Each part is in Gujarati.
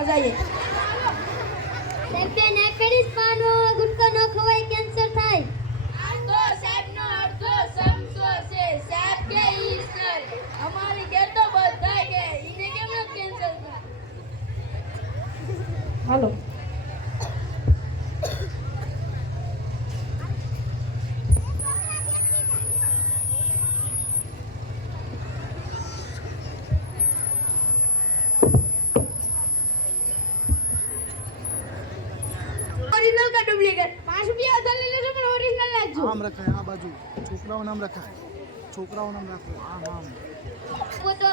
કરવા જઈએ. સાહેબ નેકડીસ પાનો ગુટકો ન ખવાય કેન્સર થાય. તો સાહેબનો અડધો સમસો છે સાહેબ કે ઈ સર અમારી ઘેર તો બધા કે ઈને કેમ ન કેન્સલ થાય? હાલો. ઓરિજિનલ કા ડુપ્લિકેટ 5 રૂપિયા વધારે લઈ લેજો પણ ઓરિજિનલ નાખજો આમ રખાય આ બાજુ. છોકરાઓ નામ રખાય. છોકરાઓ નામ રાખો. આમ આમ.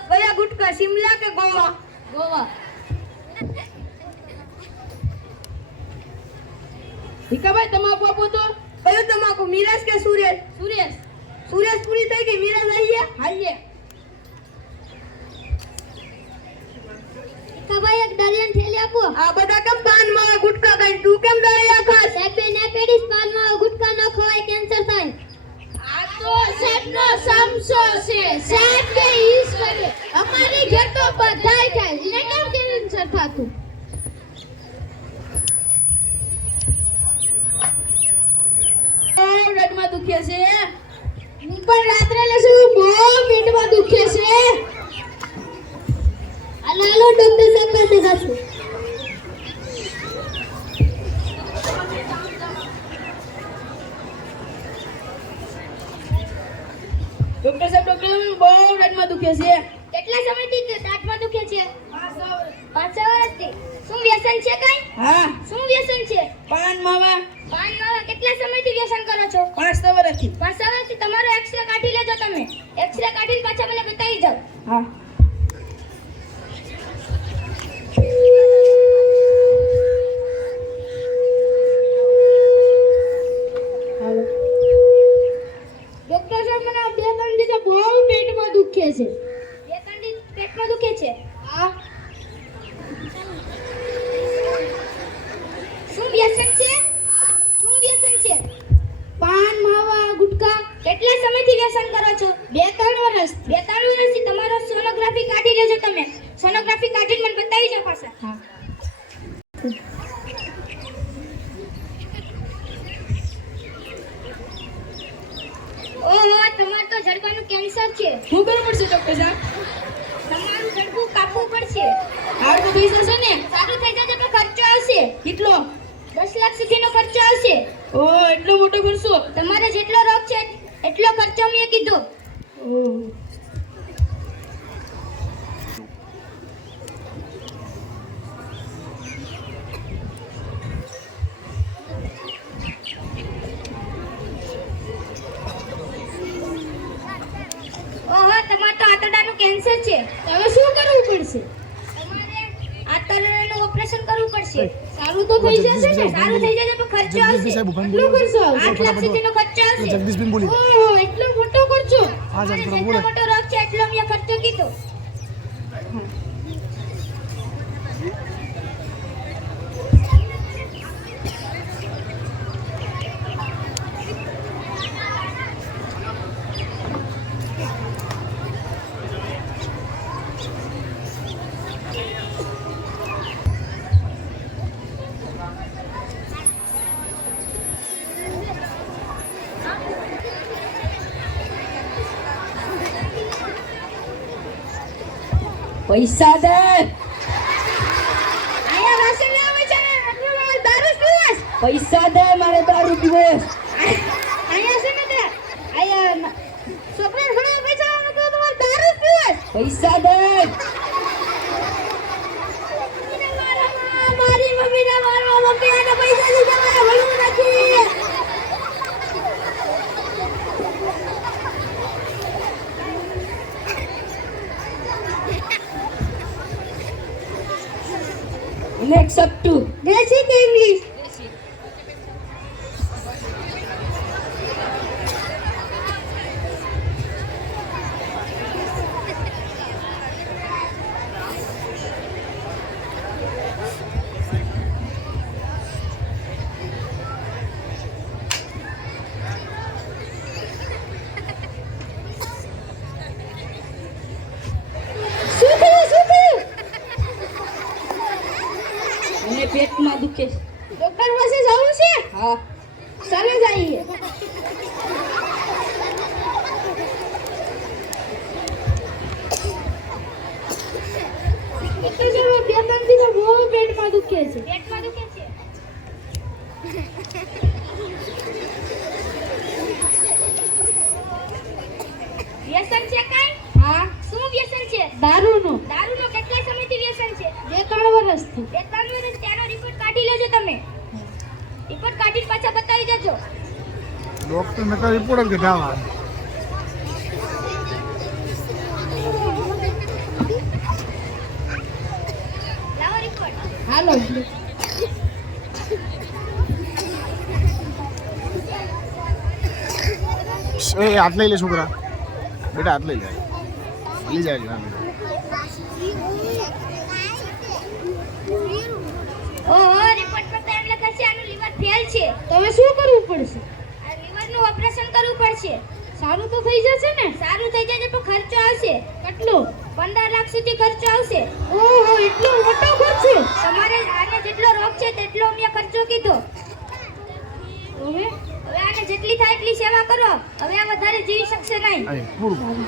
કયા ગુટકા શિમલા કે ગોવા? ગોવા. ભીખાભાઈ તમાકુ આપો તો કયો તમાકુ મિરાજ કે સુરેશ? સુરેશ. સુરેશ પૂરી થઈ ગઈ? મિરાજ આવીએ હાલીએ કબાઈ એક દરિયાન થેલી આપો. આ બધા કેમ પાનમાં ગુટકા ખાઈ તું કેમ દળિયા ખાસ સાહેબ પેડીસ પાનમાં ગુટકા ન ખવાય કેન્સર થાય. આ તો સાહેબનો સમસો છે. સાહેબ કે ઈશ્વરે અમારી ઘેર તો બધાય ખાય. એને કેમ કેન્સર થાતું? પેટમાં દુખે છે. હું પણ રાત્રે લેશું બહુ પેટમાં દુખે છે આ લાલો ડોક્ટર ડોક્ટર સાહેબ ડોક્ટર સાહેબ બહુ પેટમાં દુખે છે. કેટલા સમયથી દાંતમાં દુખે છે? પાંચ વર્ષથી શું વ્યસન છે કઈ? હા. શું વ્યસન છે? પાન માવા. પાન માવા કેટલા સમયથી વ્યસન કરો છો? પાંચ વર્ષથી પાંચ વર્ષથી તમારો એક્સરે કાઢી લેજો તમે. એક્સરે કાઢીને પાછા મને બતાવી જાઓ. હા હાલો ડોક્ટર સાહેબ મને બે ત્રણ દિવસે બહુ પેટમાં દુખે છે બે ત્રણ દિવસ પેટમાં દુખે છે હા શું વ્યસન છે શું વ્યસન છે પાન માવા ગુટકા કેટલા સમયથી વ્યસન કરો છો બે ત્રણ વર્ષ બે ત્રણ વર્ષથી તમારો સોનોગ્રાફી કાઢી લેજો તમે સોનોગ્રાફી કાઢીને મને બતાવી જાઓ પાછા હા ઓહો તમાર તો જડબાનું કેન્સર છે. હું કરવું પડશે ડોક્ટર સાહેબ? તમારું જડબું કાપવું પડશે. હાર તો પૈસા છે ને? સારું થઈ જશે તો ખર્ચો આવશે. કેટલો? દસ લાખ સુધીનો ખર્ચો આવશે. ઓ એટલો મોટો ખર્ચો? તમારે જેટલો રોગ છે એટલો ખર્ચો મેં કીધો. ઓહો. કેન્સર છે હવે શું કરવું પડશે? આ આંતરડાનું ઓપરેશન કરવું પડશે. સારું તો થઈ જશે ને? સારું થઈ જશે પણ ખર્ચો આવશે. કેટલો ખર્ચો આવશે. આઠ લાખ સુધીનો ખર્ચો આવશે. જગદીશભાઈ બોલી ઓહો એટલો મોટો ખર્ચો. આ બોલે. મોટો રોગ છે એટલો મેં ખર્ચો કીધો. પૈસા દે. પૈસા દે મારે દારૂ પીવસ પૈસા દે. Gerçek evlilik. પેટમાં દુખે છે પેટમાં દુખે છે વ્યસન છે કઈ હા શું વ્યસન છે દારૂનું. દારૂનું કેટલા સમયથી વ્યસન છે? બે ત્રણ વર્ષથી બે ત્રણ વર્ષ ત્યાંનો રિપોર્ટ કાઢી લેજો તમે. રિપોર્ટ કાઢીને પાછા બતાવી જજો ડોક્ટર ને તો રિપોર્ટ જ કઢાવવા હાલો. એ હાથ લઈ લે છોકરા. બેટા હાથ લઈ જાય લઈ જાય છે, હા, બેટા. તો એમ લખે આનું લીવર ફેલ છે. તમે શું કરવું પડશે? લીવરનું ઓપરેશન કરવું પડશે? સારું તો થઈ જશે ને? સારું થઈ જશે તો ખર્ચો આવશે. કેટલો? પંદર લાખ સુધી ખર્ચો આવશે. ઓહો એટલો મોટો ખર્ચો તમારે આને જેટલો રોગ છે તેટલો અમે ખર્ચો કીધો. હવે? હવે આને જેટલી થાય એટલી સેવા કરો. હવે આ વધારે જીવી શકશે નહીં. પૂરું.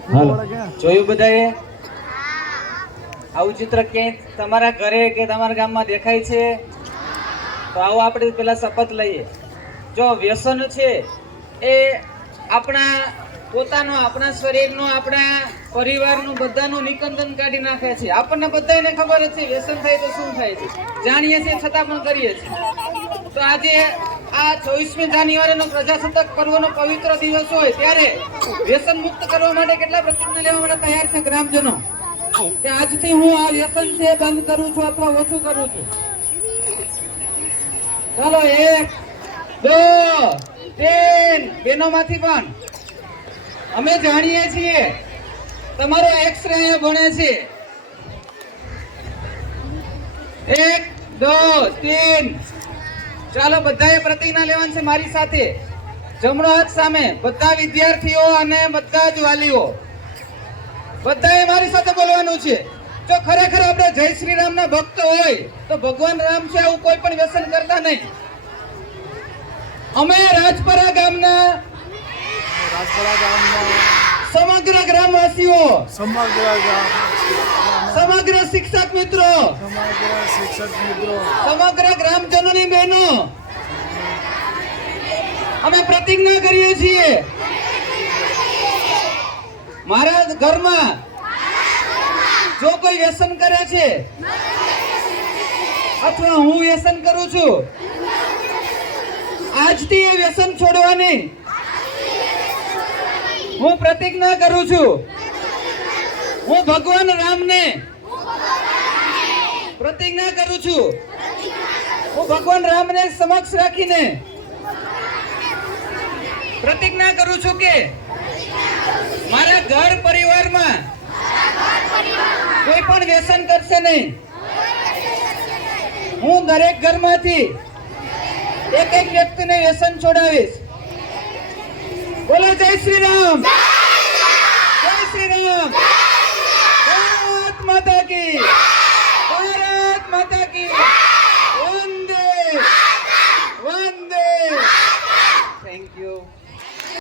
ક્યાં? જોયું બધાએ? આવું ચિત્ર ક્યાંય તમારા ઘરે કે તમારા ગામમાં દેખાય છે? તો આવો આપણે પેલા શપથ લઈએ. જો વ્યસન છે એ આપણા પોતાનો આપણા શરીરનો આપણા પરિવારનું બધાનું નિકંદન કાઢી નાખે છે. આપણને બધાને ખબર જ છે વ્યસન થાય તો શું થાય છે. જાણીએ છીએ છતાં પણ કરીએ છીએ. તો આજે આ ચોવીસમી જાન્યુઆરીનો પ્રજાસત્તાક પર્વનો પવિત્ર દિવસ હોય ત્યારે વ્યસન મુક્ત કરવા માટે કેટલા પ્રતિજ્ઞા લેવા માટે તૈયાર છે ગ્રામજનો? કે આજથી હું આ વ્યસન છે બંધ કરું છું અથવા ઓછું કરું છું? ચાલો, એક બે ત્રણ, બેનોમાંથી પણ. અમે જાણીએ છીએ, તમારો એક્સરે અહીંયા ભણે છે. એક, દો તીન ચાલો બધાએ પ્રતિજ્ઞા લેવાની છે મારી સાથે. જમણો હાથ સામે બધા વિદ્યાર્થીઓ અને બધા જ વાલીઓ. બધાએ મારી સાથે બોલવાનું છે. જો ખરેખર આપણે જય શ્રી રામના ભક્ત હોય તો ભગવાન રામ છે આવું કોઈ પણ વ્યસન કરતા નહીં. અમે રાજપરા ગામના રાજપરા ગામના સમગ્ર ગ્રામવાસીઓ સમગ્ર સમગ્ર શિક્ષક મિત્રો સમગ્ર શિક્ષક મિત્રો સમગ્ર ગ્રામજનોની બહેનો અમે પ્રતિજ્ઞા કરીએ છીએ. મારા ઘરમાં જો કોઈ વ્યસન કરે છે, અથવા હું વ્યસન કરું છું, આજથી એ વ્યસન છોડવાની હું પ્રતિજ્ઞા કરું છું. હું ભગવાન રામને પ્રતિજ્ઞા કરું છું. હું ભગવાન રામને સમક્ષ રાખીને પ્રતિજ્ઞા કરું છું કે મારા ઘર પરિવારમાં કોઈ પણ વ્યસન કરશે નહીં. હું દરેક ઘરમાંથી એક એક વ્યક્તિને વ્યસન છોડાવીશ. બોલો, જય શ્રી રામ. જય શ્રી રામ.